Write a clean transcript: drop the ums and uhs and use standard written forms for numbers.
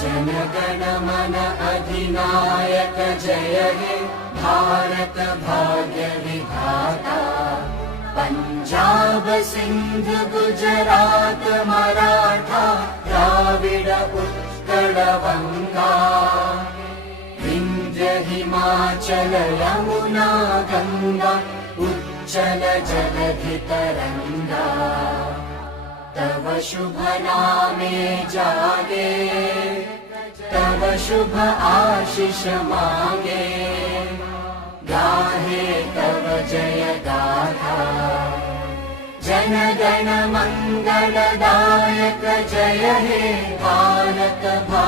जनगण मन अधिनायक जय हे भारत भाग्य विधाता। पंजाब सिंध गुजरात मराठा द्राविड उत्कल बंगा। विंध्य हिमाचल यमुना गंगा उच्चल जलधि तरंगा। तव शुभ नामे जागे तव शुभ आशीष मांगे। गाहे तव जय गाथा जनगण मंगलदायक जय हे भारत भाग्य